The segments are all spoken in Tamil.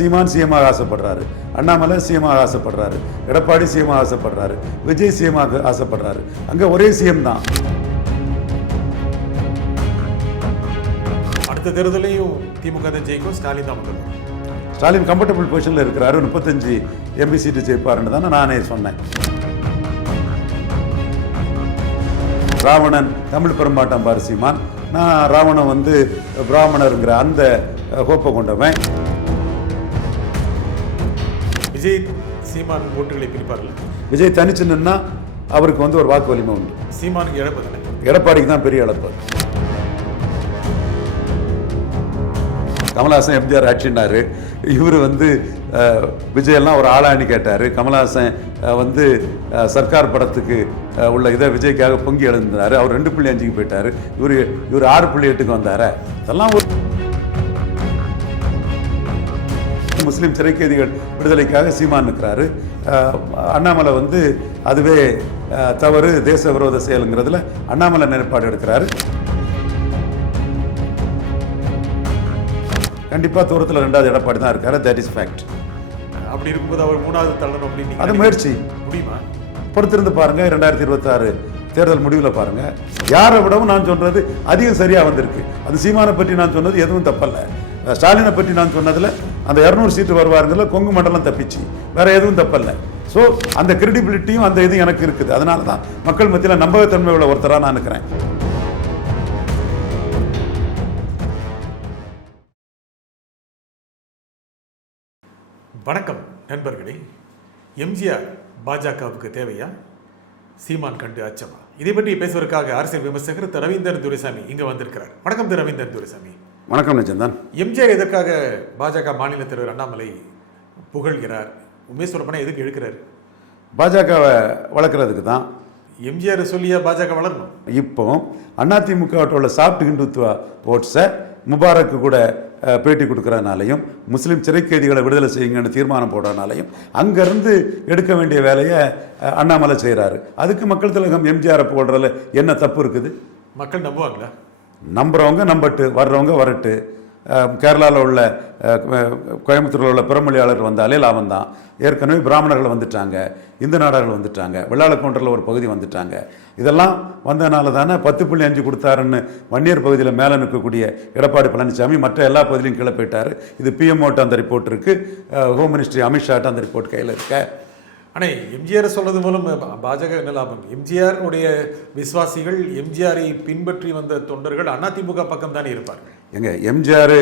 சீமான் சிஎமாக ஆசைப்படுறாரு. அண்ணாமலை சிஎமாக ஆசைப்படுறாரு. எடப்பாடி சிஎமாக ஆசைப்படுறாரு. விஜய் சிஎமாக ஆசைப்படுறாரு. அங்கே ஒரே சிஎம் தான். அடுத்த தேர்தலையும் திமுக தான் ஜெயிக்கும். ஸ்டாலின் தான் முதல்வர். ஸ்டாலின் கம்ஃபர்டபுள் பொசிஷனில் இருக்கிறாரு. முப்பத்தஞ்சு எம்பி சீட்டு ஜெயிப்பாருன்னு தானே நானே சொன்னேன். ராவணன் தமிழ் பெரும்பாட்டம் பாரு சீமான். நான் ராவணன் வந்து பிராமணருங்கிற அந்த ஹோப்பை கொண்டவன். விஜய் சீமான் ஓட்டுகளை பிரிப்பார்கள் விஜய் தனிச்சு நின்னா அவருக்கு வந்து ஒரு வாக்கு வலிமை உண்டு. சீமானுக்கு இழப்பு தானே? எடப்பாடிக்கு தான் பெரிய இழப்பு. கமலஹாசன் எம்ஜிஆர் ஆட்சினாரு. இவர் வந்து விஜயெல்லாம் ஒரு ஆளான்னு கேட்டார். கமலஹாசன் வந்து சர்க்கார் படத்துக்கு உள்ள இதை விஜய்க்காக பொங்கி எழுந்தார் அவர் ரெண்டு புள்ளி அஞ்சுக்கு போயிட்டார். இவர் இவர் ஆறு புள்ளி எட்டுக்கு வந்தார். இதெல்லாம் ஒரு முஸ்லீம் சிறைக்கைதிகள் விடுதலைக்காக சீமான் அஹ், அண்ணாமலை வந்து அதுவே தவறு தேச விரோத செயலுங்கிறதுல அண்ணாமலை நிலைப்பாடு எடுக்கிறாரு. கண்டிப்பாக தூரத்தில் ரெண்டாவது எடப்பாடி தான் இருக்காரு. தட் இஸ் ஃபேக்ட் அப்படி இருக்கும்போது அவர் மூணாவது தள்ளணும் அப்படின்னு அது? முயற்சி. முடியுமா? பொறுத்திருந்து பாருங்க ரெண்டாயிரத்தி இருபத்தாறு தேர்தல் முடிவில் பாருங்க. யாரை விடவும் நான் சொல்றது அதிகம் சரியா வந்திருக்கு. அது சீமானை பற்றி நான் சொன்னது எதுவும் தப்பல்ல. ஸ்டாலினை பற்றி நான் சொன்னதில் அந்த இரநூறு சீட்டு வருவாருங்கிறதுல கொங்கு மண்டலம் தப்பிச்சு. வேற எதுவும் தப்பல்ல. ஸோ அந்த கிரெடிபிலிட்டியும் அந்த இது எனக்கு இருக்குது. அதனால தான் மக்கள் மத்தியில் நம்பகத்தன்மை உள்ள ஒருத்தராக நான் இருக்கிறேன். வணக்கம் நண்பர்களே. எம்ஜிஆர் பாஜகவுக்கு தேவையா? சீமான் கண்டு அச்சமா? இதை பற்றி பேசுவதற்காக அரசியல் விமர்சகர் திரு ரவீந்திரன் துரைசாமி இங்கே வந்திருக்கிறார். வணக்கம் திரு ரவீந்திரன் துரைசாமி. வணக்கம் நிச்சந்தன் எம்ஜிஆர் எதற்காக பாஜக மாநில தலைவர் அண்ணாமலை புகழ்கிறார்? உண்மை சொல்லப்போனால் எதுக்கு எழுக்கிறார் பாஜகவை வளர்க்குறதுக்கு தான். எம்ஜிஆர் சொல்லியா பாஜக வளரணும்? இப்போ அதிமுகவோட சாஃப்ட் ஹிந்துத்துவ ஓட்ஸை முபாரக்கு கூட பேட்டி கொடுக்கறதுனாலையும் முஸ்லீம் சிறைக்கைதிகளை விடுதலை செய்யுங்கன்னு தீர்மானம் போடுறதுனாலையும் அங்கேருந்து எடுக்க வேண்டிய வேலையை அண்ணாமலை செய்கிறாரு அதுக்கு மக்கள் திலகம் எம்ஜிஆரை போடுறதுல என்ன தப்பு இருக்குது? மக்கள் நம்புவாங்களா? நம்புறவங்க நம்பட்டு வர்றவங்க வரட்டு. கேரளாவில் உள்ள கோயம்புத்தூரில் உள்ள பிறமொழியாளர்கள் வந்தாலே லாபம் தான். ஏற்கனவே பிராமணர்கள் வந்துட்டாங்க இந்து நாடார்கள் வந்துட்டாங்க வெள்ளாளக்கவுண்டரில் ஒரு பகுதி வந்துட்டாங்க. இதெல்லாம் வந்ததுனால தானே பத்து புள்ளி அஞ்சு கொடுத்தாருன்னு வன்னியர் பகுதியில் மேலே நிற்கக்கூடிய எடப்பாடி பழனிசாமி மற்ற எல்லா பகுதியிலும் கீழே போயிட்டார். இது பிஎம்ஓட்ட அந்த ரிப்போர்ட் இருக்குது ஹோம் மினிஸ்ட்ரி அமித்ஷாட்ட அந்த ரிப்போர்ட் கையில் இருக்க? ஆனால் எம்ஜிஆர் சொல்றது மூலம் பாஜக என்ன லாபம்? எம்ஜிஆர் உடைய விசுவாசிகள் எம்ஜிஆரை பின்பற்றி வந்த தொண்டர்கள் அதிமுக பக்கம் தானே இருப்பார்கள். எங்க எம்ஜிஆர்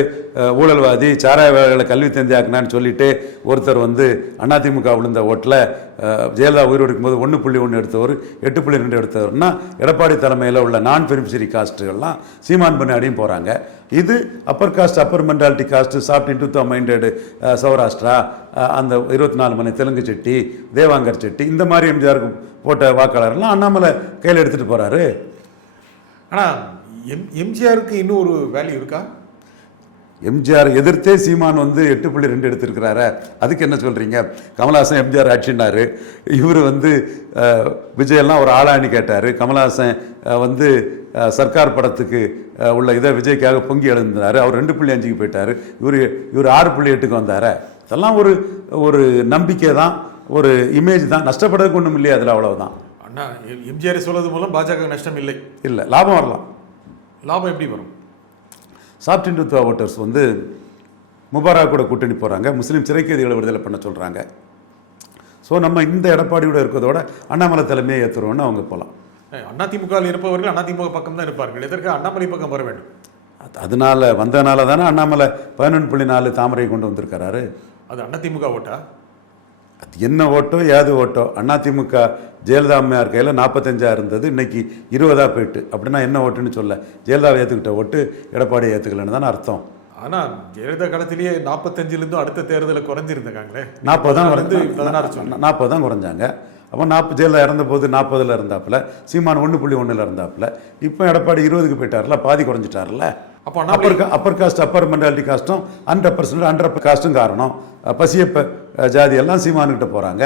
ஊழல்வாதி சாராய வேலைகளை கல்வி தந்தியாக்குனான்னு சொல்லிட்டு ஒருத்தர் வந்து அதிமுக விழுந்த ஓட்டில் ஜெயலலிதா எடுக்கும் போது ஒன்று புள்ளி ஒன்று எடுத்தவர் எட்டு புள்ளி ரெண்டு எடுத்தவர்னா எடப்பாடி தலைமையில் உள்ள நான் பெரும்சிரி காஸ்ட்டுகள்லாம் சீமான் பண்ணி அடியும் போகிறாங்க இது upper caste upper mentality caste soft Hindutva minded Saurashtra அந்த இருபத்தி நாலு மணி தெலுங்கு செட்டி தேவாங்கர் செட்டி இந்த மாதிரி எம்ஜிஆருக்கு போட்ட வாக்காளர்லாம் அண்ணாமலை கையில் எடுத்துகிட்டு போகிறாரு ஆனால் எம் எம்ஜிஆருக்கு இன்னும் ஒரு வேல்யூ இருக்கா? எம்ஜிஆர் எதிர்த்தே சீமான் வந்து எட்டு புள்ளி ரெண்டு எடுத்திருக்கிறாரு. அதுக்கு என்ன சொல்றீங்க? கமலஹாசன் எம்ஜிஆர் ஆட்சினாரு இவர் வந்து விஜயெல்லாம் ஒரு ஆளான்னு கேட்டார். கமலஹாசன் வந்து சர்க்கார் படத்துக்கு உள்ள இதை விஜய்க்காக பொங்கி எழுந்தார் அவர் ரெண்டு புள்ளி அஞ்சுக்கு போயிட்டார். இவர் இவர் ஆறு புள்ளி எட்டுக்கு வந்தார். இதெல்லாம் ஒரு ஒரு நம்பிக்கை தான். ஒரு இமேஜ் தான். நஷ்டப்படுறதுக்கு ஒன்றும் இல்லையா அதில் அவ்வளவுதான். அண்ணா எம்- எம்ஜிஆர் சொல்வது மூலம் பாஜக நஷ்டம் இல்லை. இல்லை லாபம் வரலாம். லாபம் எப்படி வரும்? சாஃப்ட் இந்துத்துவ ஓட்டர்ஸ் வந்து முபாரக் கூட கூட்டணி போகிறாங்க முஸ்லீம் சிறைக்கைதிகளை விடுதலை பண்ண சொல்கிறாங்க ஸோ நம்ம இந்த எடப்பாடியோட இருக்கிறதோட அண்ணாமலை தலைமையை ஏற்றுறோன்னு அவங்க போகலாம் அதிமுக இருப்பவர்கள் அதிமுக பக்கம் தான் இருப்பார்கள். எதற்கு அண்ணாமலை பக்கம் வர வேண்டும்? அது அதனால வந்ததுனால தானே அண்ணாமலை பதினொன்று புள்ளி நாலு தாமரை கொண்டு வந்திருக்கிறாரு அது அதிமுக ஓட்டா? அது என்ன ஓட்டோ ஏது ஓட்டோ? அதிமுக ஜெயலலிதா அம்மையார் கையில் நாற்பத்தஞ்சா இருந்தது இன்னைக்கு இருபதா போயிட்டு. அப்படின்னா என்ன ஓட்டுன்னு சொல்ல? ஜெயலலிதாவை ஏற்றுக்கிட்ட ஓட்டு எடப்பாடியை ஏற்றுக்கலன்னு தானே அர்த்தம். ஆனா ஜெயலலிதா காலத்திலேயே நாற்பத்தஞ்சுல இருந்தும் அடுத்த தேர்தலில் குறைஞ்சிருந்தாங்களே நாற்பது தான் வந்து பதினாறு சொன்னேன் நாற்பது தான் குறைஞ்சாங்க. அப்போ நாற்பது ஜெயலலிதா இறந்த போது நாற்பதுல இருந்தாப்புல சீமான் ஒன்று புள்ளி ஒன்றில் இருந்தாப்புல இப்போ எடப்பாடி இருபதுக்கு போயிட்டார்ல பாதி குறைஞ்சிட்டார்ல. அப்போ upper upper caste upper mentality காஸ்ட்டும் hundred percent hundred காஸ்ட்டும் காரணம். பசியப்ப அஹ் ஜாதி எல்லாம் சீமானுக்கிட்ட போகிறாங்க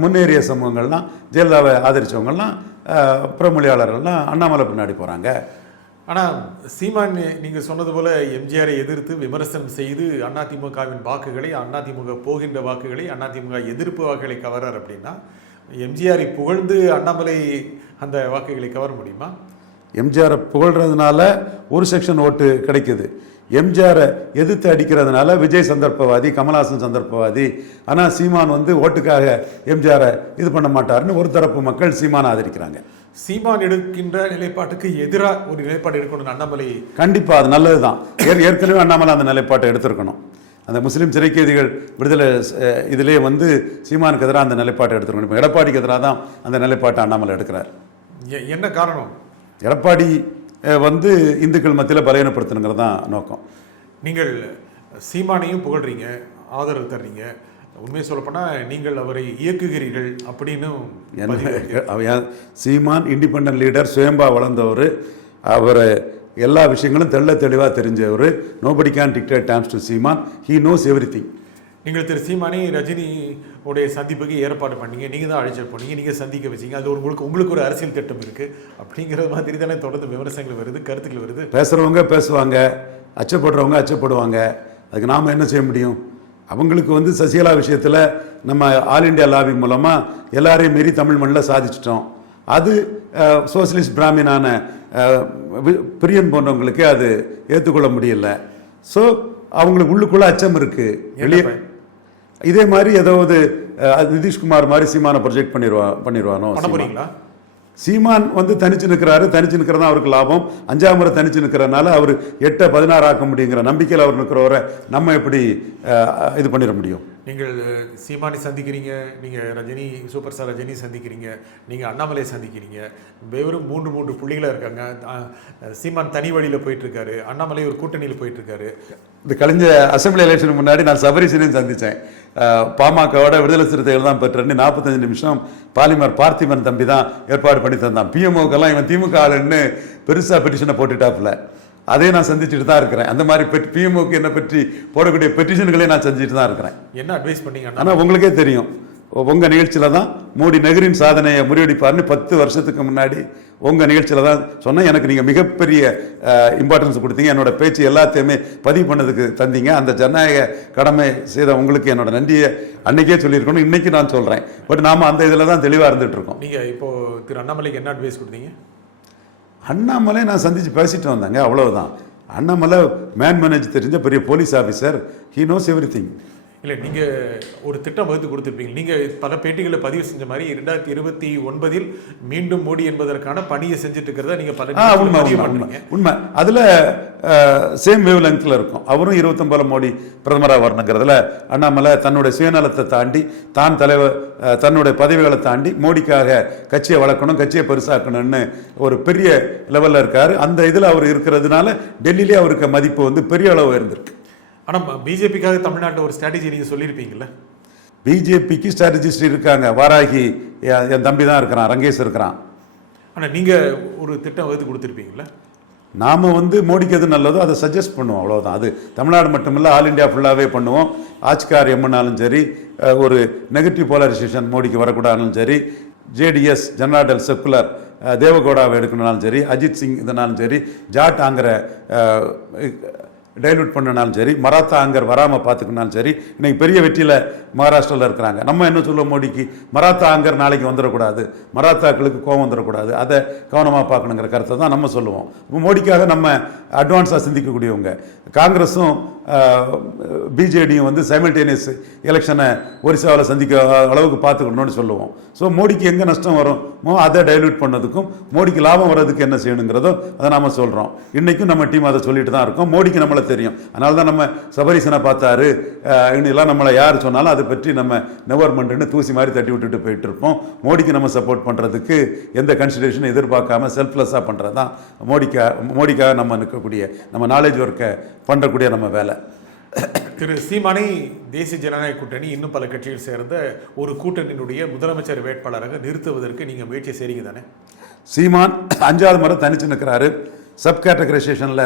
முன்னேறிய சமூகங்கள்லாம் ஜெயலலிதாவை ஆதரிச்சவங்கலாம் அஹ் புறமொழியாளர்கள்லாம் அண்ணாமலை பின்னாடி போகிறாங்க ஆனால் சீமான் நீங்க சொன்னது போல எம்ஜிஆரை எதிர்த்து விமர்சனம் செய்து அதிமுகவின் வாக்குகளை அதிமுக போகின்ற வாக்குகளை அதிமுக எதிர்ப்பு வாக்குகளை கவரார் அப்படின்னா எம்ஜிஆரை புகழ்ந்து அண்ணாமலை அந்த வாக்குகளை கவர முடியுமா? எம்ஜிஆரை புகழ்றதுனால ஒரு செக்ஷன் ஓட்டு கிடைக்குது. எம்ஜிஆரை எதிர்த்து அடிக்கிறதுனால விஜய் சந்தர்ப்பவாதி கமல்ஹாசன் சந்தர்ப்பவாதி. ஆனால் சீமான் வந்து ஓட்டுக்காக எம்ஜிஆரை இது பண்ண மாட்டாருன்னு ஒரு தரப்பு மக்கள் சீமானை ஆதரிக்கிறாங்க. சீமான் எடுக்கின்ற நிலைப்பாட்டுக்கு எதிராக ஒரு நிலைப்பாடு எடுக்கணும்னு அண்ணாமலை கண்டிப்பாக அது நல்லது தான் ஏற்கனவே அண்ணாமலை அந்த நிலைப்பாட்டை எடுத்திருக்கணும். அந்த முஸ்லீம் சிறைக்கைதிகள் விடுதலை இதிலே வந்து சீமானுக்கு எதிராக அந்த நிலைப்பாட்டை எடுத்திருக்கணும். இப்போ எடப்பாடிக்கு எதிராக தான் அந்த நிலைப்பாட்டை அண்ணாமலை எடுக்கிறார். என்ன காரணம்? எடப்பாடி வந்து இந்துக்கள் மத்தியில் பலவீனப்படுத்தணுங்கிறது தான் நோக்கம். நீங்கள் சீமானையும் புகழ்றீங்க ஆதரவு தர்றீங்க. உண்மையை சொல்லப்போனால் நீங்கள் அவரை இயக்குகிறீர்கள் அப்படின்னு சீமான் இண்டிபெண்டன்ட் லீடர் சுயம்பா வளர்ந்தவர். அவர் எல்லா விஷயங்களும் தெள்ள தெளிவாக தெரிஞ்சவர். Nobody can dictate times to Seeman he knows everything நீங்கள் திரு சீமானி ரஜினி உடைய சந்திப்புக்கு ஏற்பாடு பண்ணீங்க நீங்கள் தான் அழைச்சிட்டு போனீங்க நீங்கள் சந்திக்க வச்சீங்க. அது உங்களுக்கு உங்களுக்கு ஒரு அரசியல் திட்டம் இருக்குது அப்படிங்கிற மாதிரி தானே தொடர்ந்து விமர்சனங்கள் வருது கருத்துக்கள் வருது. பேசுகிறவங்க பேசுவாங்க அச்சப்படுறவங்க அச்சப்படுவாங்க. அதுக்கு நாம் என்ன செய்ய முடியும்? அவங்களுக்கு வந்து சசிகலா விஷயத்தில் நம்ம ஆல் இண்டியா லாபி மூலமாக எல்லாரையும் மீறி தமிழ் மண்ணில் சாதிச்சிட்டோம். அது சோசியலிஸ்ட் பிராமினான பிரியன் போன்றவங்களுக்கு அது ஏற்றுக்கொள்ள முடியல. ஸோ அவங்களுக்கு உள்ளுக்குள்ள அச்சம் இருக்கு. வெளியே? இதே மாதிரி ஏதாவது நிதிஷ்குமார் மாதிரி சீமான ப்ரொஜெக்ட் பண்ணிடுவா பண்ணிடுவானோ பண்ண சீமான். வந்து தனிச்சு நிற்கிறாரு தனிச்சு நிற்கிறதா அவருக்கு லாபம். அஞ்சாம் முறை தனிச்சு நிற்கிறனால அவர் எட்டை பதினாறு ஆக்க முடியுங்கிற நம்பிக்கையில் அவர் நிற்கிறவரை நம்ம எப்படி இது பண்ணிட முடியும்? நீங்கள் சீமானி சந்திக்கிறீங்க நீங்கள் ரஜினி சூப்பர் ஸ்டார் ரஜினி சந்திக்கிறீங்க நீங்கள் அண்ணாமலையை சந்திக்கிறீங்க வெறும் மூன்று மூன்று புள்ளிகளாக இருக்காங்க. சீமான் தனி வழியில் போயிட்டுருக்காரு அண்ணாமலை ஒரு கூட்டணியில் போயிட்டுருக்காரு. இந்த கழிஞ்ச அசெம்பிளி எலெக்ஷனுக்கு முன்னாடி நான் சபரிசனையும் சந்தித்தேன் பாமகவோட விடுதலை சிறுத்தைகள் தான் பெற்றேன்னு நாற்பத்தஞ்சு நிமிஷம் பாலிமர் பார்த்திபன் தம்பி தான் ஏற்பாடு பண்ணி தந்தான். பிஎம்ஓக்கெல்லாம் இவன் திமுக ஆளுன்னு பெருசாக பெட்டிஷனை போட்டுட்டாப்புல. அதே நான் சந்திச்சுட்டு தான் இருக்கிறேன். அந்த மாதிரி பெட் பிஎம்ஓக்கு என்ன பற்றி போடக்கூடிய பெட்டிஷன்களே நான் செஞ்சுட்டு தான் இருக்கிறேன். என்ன அட்வைஸ் பண்ணீங்க ஆனால் உங்களுக்கே தெரியும். உங்கள் நிகழ்ச்சியில் தான் மோடி நகரின் சாதனையை முறியடிப்பார்னு பத்து வருஷத்துக்கு முன்னாடி உங்கள் நிகழ்ச்சியில் தான் சொன்னேன். எனக்கு நீங்கள் மிகப்பெரிய இம்பார்ட்டன்ஸ் கொடுத்தீங்க. என்னோட பேச்சு எல்லாத்தையுமே பதிவு பண்ணதுக்கு தந்தீங்க. அந்த ஜனநாயக கடமை செய்த உங்களுக்கு என்னோட நன்றியை அன்னைக்கே சொல்லியிருக்கணும். இன்னைக்கு நான் சொல்கிறேன் பட் நாம் அந்த இதில் தான் தெளிவாக இருந்துட்டு இருக்கோம். நீங்கள் இப்போ திரு அண்ணாமலைக்கு என்ன அட்வைஸ் கொடுத்தீங்க? அண்ணாமலை நான் சந்திச்சு பேசிட்டு வந்தேங்க அவ்வளவுதான். அண்ணாமலை மேன் மேனேஜ் தெரிஞ்ச பெரிய police officer he knows everything இல்லை நீங்கள் ஒரு திட்டம் வகுத்து கொடுத்துருப்பீங்க. நீங்கள் பல பேட்டிகளை பதிவு செஞ்ச மாதிரி இரண்டாயிரத்தி இருபத்தி ஒன்பதில் மீண்டும் மோடி என்பதற்கான பணியை செஞ்சுட்டு இருக்கிறதா நீங்கள் பல உண்மை உண்மை உண்மை. அதில் சேம் வேவ் லெங்க்ல இருக்கும். அவரும் இருபத்தொம்பது மோடி பிரதமராக வரணுங்கிறதுல அண்ணாமலை தன்னுடைய சுயநலத்தை தாண்டி தான் தலைவர் தன்னுடைய பதவிகளை தாண்டி மோடிக்காக கட்சியை வளர்க்கணும் கட்சியை பெருசாக்கணும்னு ஒரு பெரிய லெவலில் இருக்காரு. அந்த இதில் அவர் இருக்கிறதுனால டெல்லியிலே அவருக்கு மதிப்பு வந்து பெரிய அளவு இருந்திருக்கு ஆனால் பிஜேபிக்காக தமிழ்நாட்டில் ஒரு ஸ்ட்ராட்டஜி நீங்கள் சொல்லியிருப்பீங்கல்ல? பிஜேபிக்கு ஸ்ட்ராட்டஜிஸ்ட் இருக்காங்க வாராகி என் தம்பி தான் இருக்கிறான் ரங்கேஷ் இருக்கிறான். ஆனால் நீங்கள் ஒரு திட்டம் வகுத்து கொடுத்துருப்பீங்கல்ல? நாம் வந்து மோடிக்கு எது நல்லதோ அதை சஜஸ்ட் பண்ணுவோம் அவ்வளவுதான். அது தமிழ்நாடு மட்டுமில்ல ஆல் இந்தியா ஃபுல்லாகவே பண்ணுவோம். ஆட்சிக்கார் எம்முனாலும் சரி ஒரு நெகட்டிவ் போலரைசேஷன் மோடிக்கு வரக்கூடாதுனாலும் சரி ஜேடிஎஸ் ஜனதாதள் செக்குலர் அஹ், தேவகவுடாவை எடுக்கணும்னாலும் சரி அஜித் சிங் இதனாலும் சரி ஜாட் ஆங்கிற டைல்யூட் பண்ணனாலும் சரி மராத்தா ஆங்கர் வராமல் பார்த்துக்கினாலும் சரி இன்றைக்கி பெரிய வெற்றியில் மகாராஷ்டிராவில் இருக்கிறாங்க. நம்ம என்ன சொல்லுவோம் மோடிக்கு? மராத்தா ஆங்கர் நாளைக்கு வந்துடக்கூடாது. மராத்தாக்களுக்கு கோவம் வந்துடக்கூடாது. அதை கவனமாக பார்க்கணுங்கிற கருத்தை தான் நம்ம சொல்லுவோம். இப்போ மோடிக்காக நம்ம அட்வான்ஸாக சிந்திக்கக்கூடியவங்க. காங்கிரஸும் பிஜேடியும் வந்து சைமல்டேனியஸ் எலெக்ஷனை ஒரிசாவில் சந்திக்க அளவுக்கு பார்த்துக்கணும்னு சொல்லுவோம். ஸோ மோடிக்கு எங்கே நஷ்டம் வருமோ? அதை டைல்யூட் பண்ணதுக்கும் மோடிக்கு லாபம் வர்றதுக்கு என்ன செய்யணுங்கிறதோ அதை நாம் சொல்கிறோம் இன்றைக்கும் நம்ம டீம் அதை சொல்லிட்டு தான் இருக்கோம். மோடிக்கு நம்மளை தெரியும். அதனால தான் நம்ம சபரிசனை பார்த்தாரு. அஹ், இன்னெல்லாம் நம்மளை யார் சொன்னாலும் அதை பற்றி நம்ம நெவர்மெண்ட்டுன்னு தூசி மாதிரி தட்டி விட்டுட்டு போயிட்டு இருப்போம். மோடிக்கு நம்ம சப்போர்ட் பண்ணுறதுக்கு எந்த கன்சிடரேஷனும் எதிர்பார்க்காம செல்ஃப்லெஸ்ஸாக பண்ணுறது தான் மோடிக்கா மோடிக்காக நம்ம நிற்கக்கூடிய நம்ம நாலேஜ் ஒர்க்கை பண்ணக்கூடிய நம்ம வேலை. திரு சீமானை தேசிய ஜனநாயக கூட்டணி இன்னும் பல கட்சிகள் சேர்ந்த ஒரு கூட்டணியினுடைய முதலமைச்சர் வேட்பாளராக நிறுத்துவதற்கு நீங்கள் முயற்சி செய்றீங்க தானே? சீமான் அஞ்சாவது முறை தனிச்சு நிற்கிறாரு சப் கேட்டகரைசேஷனில்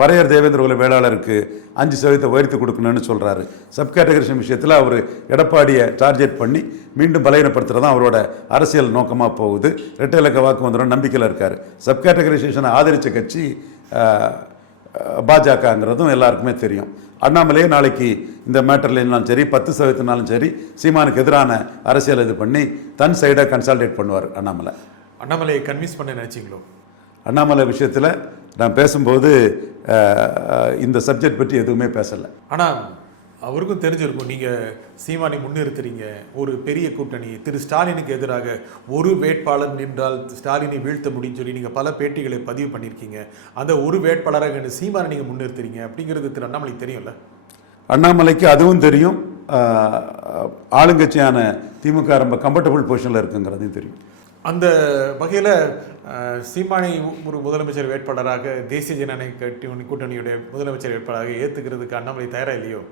பறையர் தேவேந்திர குல வேளாளருக்கு அஞ்சு சதவீதத்தை உயர்த்தி கொடுக்கணும்னு சொல்கிறாரு சப் கேட்டகரைசேஷன் விஷயத்தில் அவர் எடப்பாடியை டார்கெட் பண்ணி மீண்டும் பலகீனப்படுத்துறது தான் அவரோட அரசியல் நோக்கமாக போகுது. ரெட்டை இலக்க வாக்கு வந்துடும் நம்பிக்கையில் இருக்கார். சப் கேட்டகரைசேஷனை ஆதரித்த கட்சி பாஜகங்கிறதும் எல்லாருக்குமே தெரியும். அண்ணாமலையே நாளைக்கு இந்த மேட்டர்லாம் சரி பத்து சதவீதத்தினாலும் சரி சீமானுக்கு எதிரான அரசியல் இது பண்ணி தன் சைடை கன்சால்டேட் பண்ணுவார் அண்ணாமலை. அண்ணாமலையை கன்வின்ஸ் பண்ண நினைச்சீங்களோ? அண்ணாமலை விஷயத்தில் நான் பேசும்போது இந்த சப்ஜெக்ட் பற்றி எதுவுமே பேசலை. ஆனால் அவருக்கும் தெரிஞ்சிருக்கும். நீங்கள் சீமானை முன்னிறுத்துறீங்க. ஒரு பெரிய கூட்டணி. திரு ஸ்டாலினுக்கு எதிராக ஒரு வேட்பாளர் நின்றால் ஸ்டாலினை வீழ்த்த முடியும்னு சொல்லி நீங்கள் பல பேட்டிகளை பதிவு பண்ணியிருக்கீங்க. அந்த ஒரு வேட்பாளராக சீமானை நீங்கள் முன்னிறுத்துறீங்க அப்படிங்கிறது திரு அண்ணாமலைக்கு தெரியும்ல? அண்ணாமலைக்கு அதுவும் தெரியும். ஆளுங்கட்சியான திமுக ரொம்ப கம்ஃபர்டபுள் பொசிஷனில் இருக்குங்கிறதையும் தெரியும். அந்த வகையில் சீமானை ஒரு முதலமைச்சர் வேட்பாளராக தேசிய ஜனநாயக கட்சி கூட்டணியுடைய முதலமைச்சர் வேட்பாளராக ஏற்றுக்கிறதுக்கு அண்ணாமலை தயாரா இல்லையோ?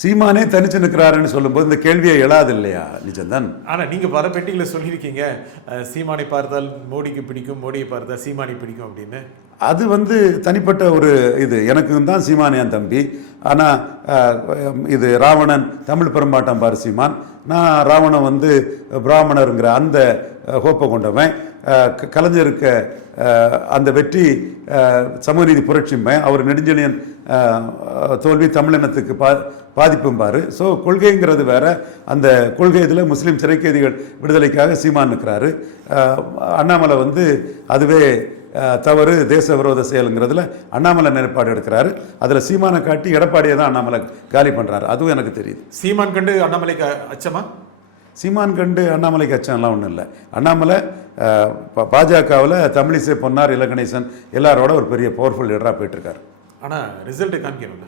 சீமானே தனிச்சு நிற்கிறாருன்னு சொல்லும்போது இந்த கேள்வியை எழாது இல்லையா நிஜந்தன் ஆனால் நீங்கள் பல பேட்டிகளை சொல்லியிருக்கீங்க. சீமானை பார்த்தால் மோடிக்கு பிடிக்கும் மோடியை பார்த்தால் சீமானை பிடிக்கும் அப்படின்னு. அது வந்து தனிப்பட்ட ஒரு இது. எனக்கு தான் சீமான் என் தம்பி. ஆனால் இது ராவணன் தமிழ் பெரும்பாட்டம் பாரு சீமான். நான் ராவணன் வந்து பிராமணருங்கிற அந்த ஹோப்பை கொண்டவன். கலைஞருக்கு அந்த வெற்றி சமூகநீதி புரட்சிம்பேன் அவர் நெடுஞ்செழியன் தோல்வி தமிழினத்துக்கு பா பாதிப்பும் பாரு. ஸோ கொள்கைங்கிறது வேற. அந்த கொள்கை இதில் முஸ்லீம் சிறைக்கைதிகள் விடுதலைக்காக சீமான் அஹ், அண்ணாமலை வந்து அதுவே தவறு தேச விரோத செயலுங்கிறதுல அண்ணாமலை நிலைப்பாடு எடுக்கிறாரு. அதில் சீமானை காட்டி எடப்பாடியை தான் அண்ணாமலை காலி பண்ணுறாரு அதுவும் எனக்கு தெரியுது. சீமான் கண்டு அண்ணாமலைக்கு அச்சமா? சீமான் கண்டு அண்ணாமலைக்கு அச்சம்லாம் ஒன்றும் இல்லை. அண்ணாமலை பாஜகவில் தமிழிசை பொன்னார் இலகணேசன் எல்லாரோட ஒரு பெரிய பவர்ஃபுல் லீடராக போயிட்டுருக்காரு ஆனால் ரிசல்ட் காமிக்கணும்ல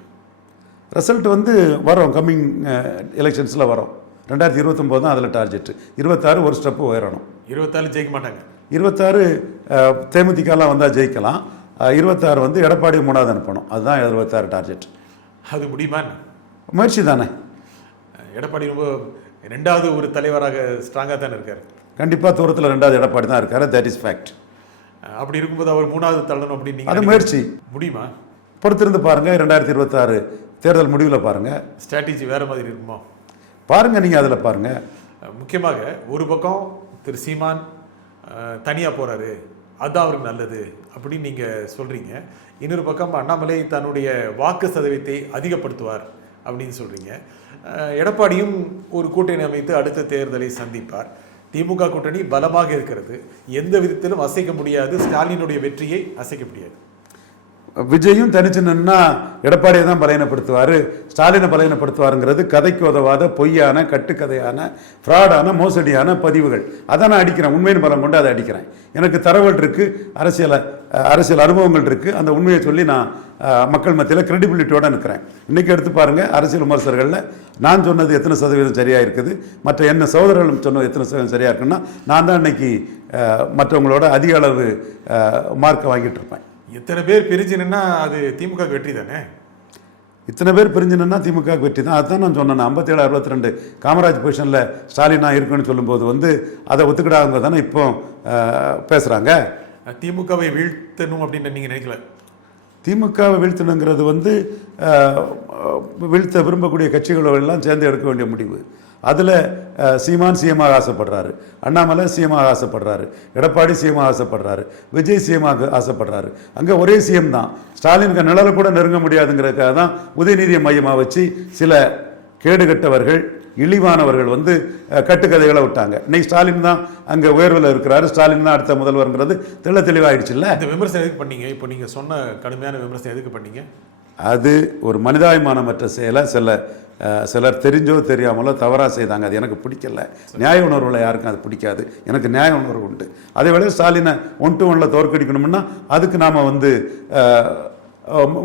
ரிசல்ட் வந்து வரும் கம்மிங் எலெக்ஷன்ஸில் வரும். ரெண்டாயிரத்தி இருபத்தொம்போது தான் அதில் டார்கெட் இருபத்தாறு ஒரு ஸ்டெப்பு உயரணும். இருபத்தாலு ஜெயிக்க மாட்டாங்க. இருபத்தாறு தேமுதிகலாம் வந்தால் ஜெயிக்கலாம். இருபத்தாறு வந்து எடப்பாடி மூணாவது அனுப்பணும். அதுதான் இருபத்தாறு டார்கெட் அது முடியுமா? முயற்சி தானே. எடப்பாடி ரொம்ப ரெண்டாவது ஒரு தலைவராக ஸ்ட்ராங்காக தானே இருக்கார். கண்டிப்பாக தூரத்தில் ரெண்டாவது எடப்பாடி தான் இருக்காரு. தட் இஸ் ஃபேக்ட் அப்படி இருக்கும்போது அவர் மூணாவது தள்ளணும் அப்படின்னு அது? முயற்சி. முடியுமா? பொறுத்திருந்து பாருங்கள் ரெண்டாயிரத்தி இருபத்தாறு தேர்தல் முடிவில் பாருங்கள் ஸ்ட்ராட்டஜி வேற மாதிரி இருக்குமோ? பாருங்கள் நீங்கள் அதில் பாருங்கள் முக்கியமாக ஒரு பக்கம் திரு சீமான் தனியாக போகிறாரு அதுதான் அவருக்கு நல்லது அப்படின்னு நீங்கள் சொல்கிறீங்க இன்னொரு பக்கம் அண்ணாமலை தன்னுடைய வாக்கு சதவீதத்தை அதிகப்படுத்துவார் அப்படின்னு சொல்கிறீங்க எடப்பாடியும் ஒரு கூட்டணி அமைத்து அடுத்த தேர்தலை சந்திப்பார். திமுக கூட்டணி பலமாக இருக்கிறது. எந்த விதத்திலும் அசைக்க முடியாது. ஸ்டாலினுடைய வெற்றியை அசைக்க முடியாது. விஜயும் தனிச்சு நின்னா எடப்பாடியை தான் பலையனப்படுத்துவார் ஸ்டாலினை பலையனப்படுத்துவாருங்கிறது கதைக்கு உதவாத பொய்யான கட்டுக்கதையான ஃப்ராடான மோசடியான பதிவுகள். அதை நான் அடிக்கிறேன். உண்மையின் பலம் கொண்டு அதை அடிக்கிறேன். எனக்கு தரவுகள் இருக்குது அரசியலை அரசியல் அனுபவங்கள் இருக்குது அந்த உண்மையை சொல்லி நான் மக்கள் மத்தியில் கிரெடிபிலிட்டியோடு நிற்கிறேன் இன்றைக்கி எடுத்து பாருங்கள் அரசியல் விமர்சகர்களில் நான் சொன்னது எத்தனை சதவீதம் சரியாக இருக்குது? மற்ற என்ன சகோதரர்கள் சொன்னது எத்தனை சதவீதம் சரியாக இருக்குன்னா நான் தான் இன்றைக்கி மற்றவங்களோட அதிக அளவு மார்க்கை வாங்கிட்டு இருப்பேன். எத்தனை பேர் பிரிஞ்சு நின்னா அது திமுக வெற்றி தானே? இத்தனை பேர் பிரிஞ்சுனா திமுக வெற்றி தான். அதுதான் நான் சொன்னேன் ஐம்பத்தேழு அறுபத்தி ரெண்டு காமராஜ் பொசிஷனில் ஸ்டாலினா இருக்குன்னு சொல்லும்போது வந்து அதை ஒத்துக்கிடாதவங்க தானே இப்போ பேசுகிறாங்க திமுகவை வீழ்த்தணும் அப்படின்னு நீங்க நினைக்கல? திமுகவை வீழ்த்தணுங்கிறது வந்து வீழ்த்த விரும்பக்கூடிய கட்சிகளோட எல்லாம் சேர்ந்து எடுக்க வேண்டிய முடிவு. அதில் சீமான் சிஎமாக ஆசைப்படுறாரு. அண்ணாமலை சிஎமாக ஆசைப்படுறாரு. எடப்பாடி சிஎமாக ஆசைப்படுறாரு. விஜய் சிஎமாக ஆசைப்படுறாரு. அங்கே ஒரே சிஎம் தான். ஸ்டாலினுக்கு நிழலை கூட நெருங்க முடியாதுங்கிறதுக்காக தான் உதயநிதியை மையமாக வச்சு சில கேடுகட்டவர்கள் இழிவானவர்கள் வந்து கட்டுக்கதைகளை விட்டாங்க. இன்னைக்கு ஸ்டாலின் தான் அங்கே உயர்வில் இருக்கிறாரு. ஸ்டாலின் தான் அடுத்த முதல்வருங்கிறது தெள்ள தெளிவாயிடுச்சுல்ல இந்த விமர்சனம் எதுக்கு பண்ணீங்க? இப்போ நீங்க சொன்ன கடுமையான விமர்சனம் எதுக்கு பண்ணீங்க? அது ஒரு மனிதாபிமானமற்ற செயலை சில சிலர் தெரிஞ்சோ தெரியாமலோ தவறாக செய்தாங்க. அது எனக்கு பிடிக்கல. நியாய உணர்வுல யாருக்கும் அது பிடிக்காது. எனக்கு நியாய உணர்வு உண்டு. அதே வேளை ஸ்டாலினை ஒன் டு ஒன்ல தோற்கடிக்கணும்னா அதுக்கு நாம் வந்து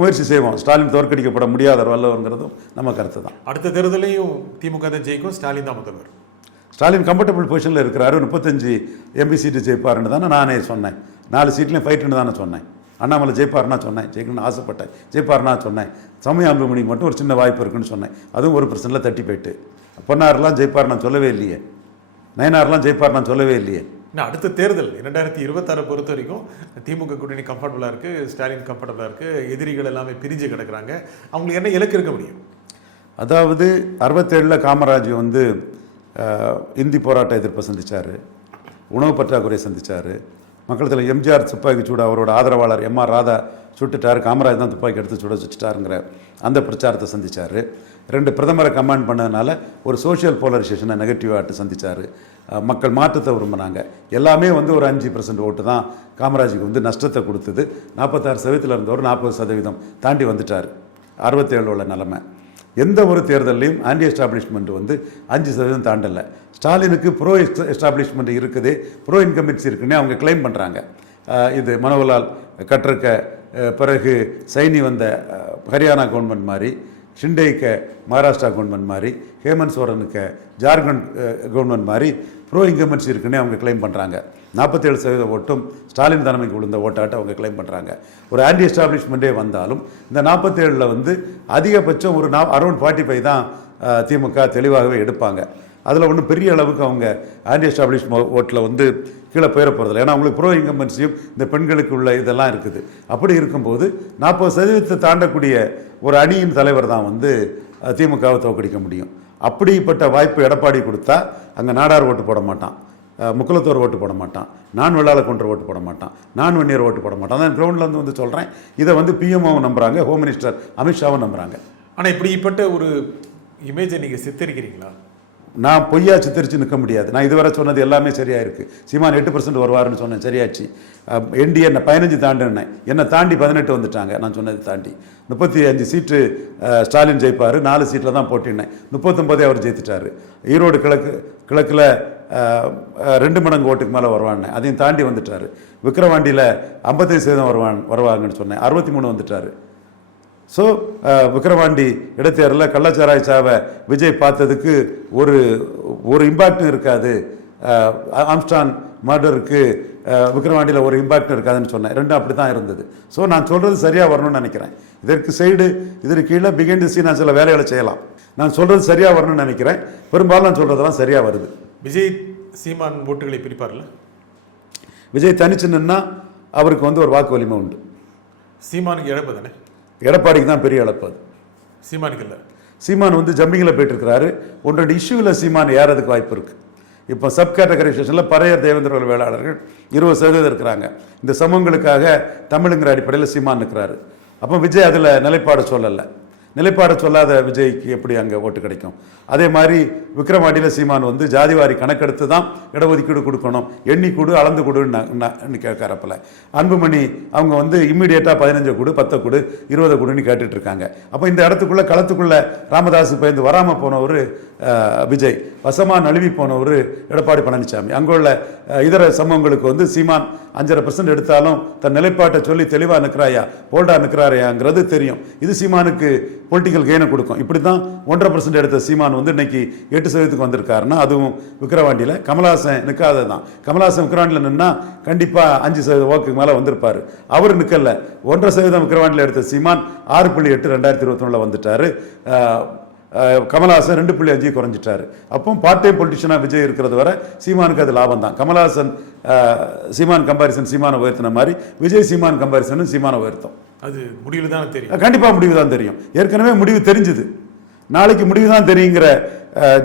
முயற்சி செய்வோம். ஸ்டாலின் தோற்கடிக்கப்பட முடியாத வல்லவங்கிறதும் நம்ம கருத்து தான் அடுத்த தேர்தலையும் திமுக தான் ஜெயிக்கும் ஸ்டாலின் தான் முதல்வர். ஸ்டாலின் கம்ஃபர்டபுள் பொசிஷனில் இருக்கிறாரு. முப்பத்தஞ்சு எம்பி சீட்டு ஜெயிப்பாருன்னு தானே நானே சொன்னேன். நாலு சீட்லையும் ஃபைட்டுன்னு தானே சொன்னேன். அண்ணாமலை ஜெயிப்பாருன்னா சொன்னேன். ஜெயிக்கணும்னு ஆசைப்பட்டேன். ஜெயிப்பாருன்னா சொன்னேன். சமய அன்புமணிக்கு மட்டும் ஒரு சின்ன வாய்ப்பு இருக்குன்னு சொன்னேன். அதுவும் ஒரு பர்சன்டில் தட்டி போயிட்டு. பொன்னாரெலாம் ஜெயிப்பார் நான் சொல்லவே இல்லையே. நயனாரெலாம் ஜெயிப்பார் நான் சொல்லவே இல்லையே. இன்னும் அடுத்த தேர்தல் இரண்டாயிரத்தி இருபத்தாறு பொறுத்த வரைக்கும் திமுக கூட்டணி கம்ஃபர்டபுளாக இருக்கு ஸ்டாலின் கம்ஃபர்டபுளாக இருக்கு எதிரிகள் எல்லாமே பிரிஞ்சு கிடக்குறாங்க. அவங்களுக்கு என்ன இலக்கு இருக்க முடியும்? அதாவது அறுபத்தேழில் காமராஜ் வந்து இந்தி போராட்ட எதிர்ப்பை சந்திச்சார் உணவு பற்றாக்குறையை சந்திச்சார் மக்களத்தில் எம்ஜிஆர் துப்பாக்கி சூடு அவரோட ஆதரவாளர் எம்ஆர் ராதா சுட்டுட்டார் காமராஜ் தான் துப்பாக்கி எடுத்து சுட வச்சுட்டாருங்கிற அந்த பிரச்சாரத்தை சந்திச்சார். ரெண்டு பிரதமரை கமாண்ட் பண்ணதுனால ஒரு சோஷியல் போலரைசேஷனை நெகட்டிவாகிட்டு சந்திச்சார். மக்கள் மாற்றத்தை விரும்பினாங்க. எல்லாமே வந்து ஒரு அஞ்சு பர்சன்ட் ஓட்டு தான் காமராஜுக்கு வந்து நஷ்டத்தை கொடுத்தது. நாற்பத்தாறு சதவீதத்தில் இருந்தவர் நாற்பது சதவீதம் தாண்டி வந்துட்டார். அறுபத்தேழு உள்ள நிலமை. எந்த ஒரு தேர்தலையும் ஆன்டி எஸ்டாப்ளிஷ்மெண்ட் வந்து அஞ்சு சதவீதம் தாண்டலை. ஸ்டாலினுக்கு ப்ரோ எஸ்டாப்ளிஷ்மெண்ட் இருக்குது ப்ரோ இன்கமிட்ஸ் இருக்குன்னே அவங்க கிளைம் பண்ணுறாங்க இது மனோகர்லால் கட்டிருக்க பிறகு சைனி வந்த ஹரியானா கவர்மெண்ட் மாதிரி ஷிண்டேக்க மகாராஷ்டிரா கவர்மெண்ட் மாதிரி ஹேமந்த் சோரனுக்கு ஜார்க்கண்ட் கவர்மெண்ட் மாதிரி ப்ரோ இன்கமென்சி இருக்குன்னே அவங்க கிளைம் பண்ணுறாங்க நாற்பத்தேழு சதவீத ஓட்டும் ஸ்டாலின் தலைமைக்கு விழுந்த ஓட்டாட்ட அவங்க கிளைம் பண்ணுறாங்க ஒரு ஆன்டி எஸ்டாப்ளிஷ்மெண்ட்டே வந்தாலும் இந்த நாற்பத்தேழில் வந்து அதிகபட்சம் ஒரு நா அரௌண்ட் ஃபார்ட்டி ஃபைவ் தான் திமுக தெளிவாகவே எடுப்பாங்க. அதில் ஒன்றும் பெரிய அளவுக்கு அவங்க ஆன்டி எஸ்டாப்ளிஷ் ஓட்டில் வந்து கீழே போயிட போகிறதில்ல ஏன்னா அவங்களுக்கு ப்ரோ இன்கம்பன்சியும் இந்த பெண்களுக்கு உள்ள இதெல்லாம் இருக்குது. அப்படி இருக்கும்போது நாற்பது சதவீதத்தை தாண்டக்கூடிய ஒரு அணியின் தலைவர் தான் வந்து திமுகவை தோக்கடிக்க முடியும். அப்படிப்பட்ட வாய்ப்பு எடப்பாடி கொடுத்தா அங்கே நாடார் ஓட்டு போட மாட்டான். அஹ், முக்குலத்தோர் ஓட்டு போட மாட்டான். நான் வெள்ளாள கொன்ற ஓட்டு போட மாட்டான். நான் வெந்நீர் ஓட்டு போட மாட்டான். நான் கிரவுண்டில் வந்து வந்து சொல்கிறேன் இதை வந்து பிஎம்ஓவும் நம்புகிறாங்க ஹோம் மினிஸ்டர் அமித்ஷாவும் நம்புகிறாங்க ஆனால் இப்படிப்பட்ட ஒரு இமேஜை நீங்கள் சித்தரிக்கிறீங்களா? நான் பொய்யா சித்தரித்து நிற்க முடியாது. நான் இதுவரை சொன்னது எல்லாமே சரியாக இருக்குது சீமான் எட்டு பர்சன்ட் வருவாருன்னு சொன்னேன் சரியாச்சு. என்டி என்ன பதினஞ்சு தாண்டினேன். என்னை தாண்டி பதினெட்டு வந்துட்டாங்க நான் சொன்னது தாண்டி. முப்பத்தி அஞ்சு சீட்டு ஸ்டாலின் ஜெயிப்பார் நாலு சீட்டில் தான் போட்டினேன். முப்பத்தொம்போதே அவர் ஜெயித்துட்டாரு. ஈரோடு கிழக்கு கிழக்கில் ரெண்டு மடங்கு ஓட்டுக்கு மேலே வருவான்னு அதையும் தாண்டி வந்துட்டார். விக்ரவாண்டியில் ஐம்பத்தைந்து சதவீதம் வருவான் வருவாங்கன்னு சொன்னேன். அறுபத்தி மூணு வந்துட்டார். ஸோ விக்ரவாண்டி இடைத்தேர்தலில் கள்ளச்சாராய சாவை விஜய் பார்த்ததுக்கு ஒரு ஒரு இம்பாக்டும் இருக்காது. ஆம்ஸ்டான் மர்டருக்கு விக்ரவாண்டியில் ஒரு இம்பாக்டும் இருக்காதுன்னு சொன்னேன். ரெண்டும் அப்படி தான் இருந்தது. ஸோ நான் சொல்கிறது சரியாக வரணும்னு நினைக்கிறேன். இதற்கு சைடு இதற்கு கீழே பிகைண்ட் சி நான் சில வேலைகளை செய்யலாம். நான் சொல்கிறது சரியாக வரணும்னு நினைக்கிறேன். பெரும்பாலும் நான் சொல்கிறதெல்லாம் சரியாக வருது. விஜய் சீமான் ஓட்டுகளை பிரிப்பார்ல? விஜய் தனிச்சு நின்னா அவருக்கு வந்து ஒரு வாக்கு வலிமை உண்டு. சீமானுக்கு இழப்பு தானே? எடப்பாடிக்கு தான் பெரிய இழப்பு அது. சீமானுக்கு இல்லை. சீமான் வந்து ஜம்பிங்கில் போயிட்டு இருக்கிறாரு ஒன்று ரெண்டு இஷ்யூவில் சீமான் ஏறதுக்கு வாய்ப்பு இருக்கு. இப்போ சப் கேட்டகரைசேஷனில் பறையர் தேவேந்திர வேளாளர்கள் இருபது சதவீதம் இருக்கிறாங்க. இந்த சமூகங்களுக்காக தமிழுங்கிற அடிப்படையில் சீமான் இருக்கிறாரு அப்போ விஜய் அதில் நிலைப்பாடு சொல்லலை. நிலைப்பாடு சொல்லாத விஜய்க்கு எப்படி அங்கே ஓட்டு கிடைக்கும்? அதே மாதிரி விக்ரமாடியில் சீமான் வந்து ஜாதிவாரி கணக்கெடுத்து தான் இடஒதுக்கீடு கொடுக்கணும். எண்ணி கொடு அளந்து கொடுன்னு கேட்கறப்பில் அன்புமணி அவங்க வந்து இம்மிடியேட்டாக பதினஞ்சு கொடு பத்தை கொடு இருபதை கொடுன்னு கேட்டுட்ருக்காங்க அப்போ இந்த இடத்துக்குள்ள களத்துக்குள்ளே ராமதாஸ் பயந்து வராமல் போனவர் விஜய். வசமாக நழுவி போனவர் எடப்பாடி பழனிசாமி அங்குள்ள இதர சமூகங்களுக்கு வந்து சீமான் அஞ்சரை பர்சன்ட் எடுத்தாலும் தன் நிலைப்பாட்டை சொல்லி தெளிவாக நிற்கிறாயா போல்டா நிற்கிறாரையாங்கிறது தெரியும். இது சீமானுக்கு பொலிட்டிக்கல் கெயினை கொடுக்கும். இப்படி தான் ஒன்றரை பர்சன்ட் எடுத்த சீமான் வந்து இன்னைக்கு எட்டு சதவீதத்துக்கு வந்திருக்காருன்னா அதுவும் விக்கிரவாண்டியில். கமலாசன் நிற்காதது தான் கமலாசன் விக்கிரவாண்டியில் நின்னா கண்டிப்பாக அஞ்சு சதவீத ஓக்கு மேலே வந்திருப்பார். அவர் நிற்கல ஒன்றரை சதவீதம் விக்கிரவாண்டியில் எடுத்த சீமான் ஆறு புள்ளி எட்டு ரெண்டாயிரத்தி இருபத்தொன்னில் வந்துட்டார். கமலஹாசன் ரெண்டு புள்ளி அஞ்சு குறைஞ்சிட்டாரு. அப்போ பார்ட் டைம் பொலிட்டிஷனாக விஜய் இருக்கிறது வரை சீமானுக்கு அது லாபம் தான். கமலஹாசன் சீமான் கம்பாரிசன் சீமானை உயர்த்தின மாதிரி விஜய் சீமான் கம்பாரிசனும் சீமானை உயர்த்தும். அது முடிவில் தானே தெரியும்? கண்டிப்பாக முடிவு தான் தெரியும். ஏற்கனவே முடிவு தெரிஞ்சுது. நாளைக்கு முடிவு தான் தெரியுங்கிற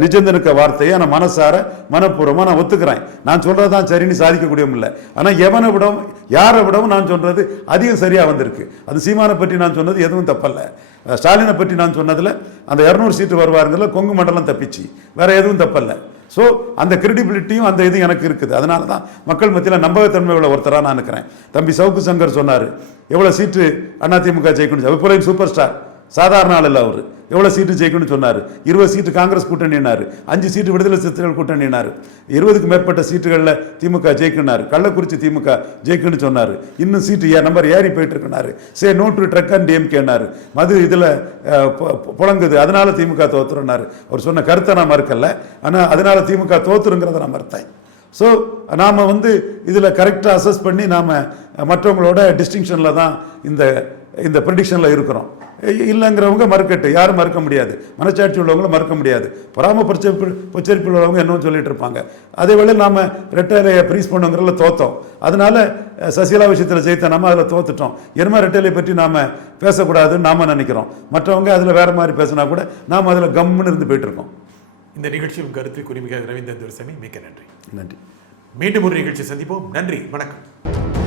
நிஜந்தனுக்க வார்த்தையை நான் மனசார மனப்பூர்வமாக நான் ஒத்துக்கிறேன். நான் சொல்கிறது தான் சரின்னு சாதிக்கக்கூடிய இல்லை. ஆனால் எவனை விடவும் யாரை விடவும் நான் சொல்கிறது அதிகம் சரியாக வந்திருக்கு. அது சீமானை பற்றி நான் சொன்னது எதுவும் தப்பல்ல. ஸ்டாலினை பற்றி நான் சொன்னதில் அந்த இரநூறு சீட்டு வருவாருங்கிறதுல கொங்கு மண்டலம் தப்பிச்சு. வேற எதுவும் தப்பல்ல. ஸோ அந்த கிரெடிபிலிட்டியும் அந்த இது எனக்கு இருக்குது. அதனால தான் மக்கள் மத்தியில் நம்பகத்தன்மை உள்ள ஒருத்தராக நான் இருக்கிறேன். தம்பி சவுக்கு சங்கர் சொன்னார் எவ்வளோ சீட்டு அதிமுக ஜெயிக்கணும் விபுலின் சூப்பர் ஸ்டார் சாதாரண ஆள் இல்லை அவர். எவ்வளோ சீட்டு ஜெயிக்கணும்னு சொன்னார். இருபது சீட்டு காங்கிரஸ் கூட்டணினார் அஞ்சு சீட்டு விடுதலை சிறுத்தைகள் கூட்டணினார் இருபதுக்கு மேற்பட்ட சீட்டுகளில் திமுக ஜெயிக்கினார் கள்ளக்குறிச்சி திமுக ஜெயிக்கணும்னு சொன்னார். இன்னும் சீட்டு ஏ நம்பர் ஏறி போயிட்டு இருக்கனாரு say no to drug and டிஎம்கேனார் மது இதில் புழங்குது. அதனால திமுக தோத்துறனார் அவர் சொன்ன கருத்தை நான் மறுக்கல. ஆனால் அதனால திமுக தோத்துருங்கிறத நான் மறுத்தேன். ஸோ நாம் வந்து இதில் கரெக்டாக அசஸ் பண்ணி நாம் மற்றவங்களோட டிஸ்டிங்ஷனில் தான் இந்த இந்த ப்ரிடிக்ஷனில் இருக்கிறோம். இல்லைங்கிறவங்க மறுக்கட்டு. யாரும் மறுக்க முடியாது. மனச்சாட்சி உள்ளவங்களும் மறுக்க முடியாது. பொறாம பச்சரிப்பு பச்சரிப்பில் உள்ளவங்க என்னன்னு சொல்லிட்டு இருப்பாங்க. அதே வேளை நாம் ரெட்டையிலையை ப்ரீஸ் பண்ணுங்கிறதுல தோத்தோம். அதனால சசிகலா விஷயத்தில் ஜெயித்த நம்ம அதில் தோத்துட்டோம். எருமா ரெட்டையிலை பற்றி நாம் பேசக்கூடாதுன்னு நாம் நினைக்கிறோம். மற்றவங்க அதில் வேற மாதிரி பேசினா கூட நாம் அதில் கம்முன்னு இருந்து போயிட்டு இருக்கோம். இந்த நிகழ்ச்சியும் கருத்து குறிமிக ரவீந்திரன் துரைசாமி மிக்க நன்றி. நன்றி. மீண்டும் ஒரு நிகழ்ச்சி சந்திப்போம். நன்றி. வணக்கம்.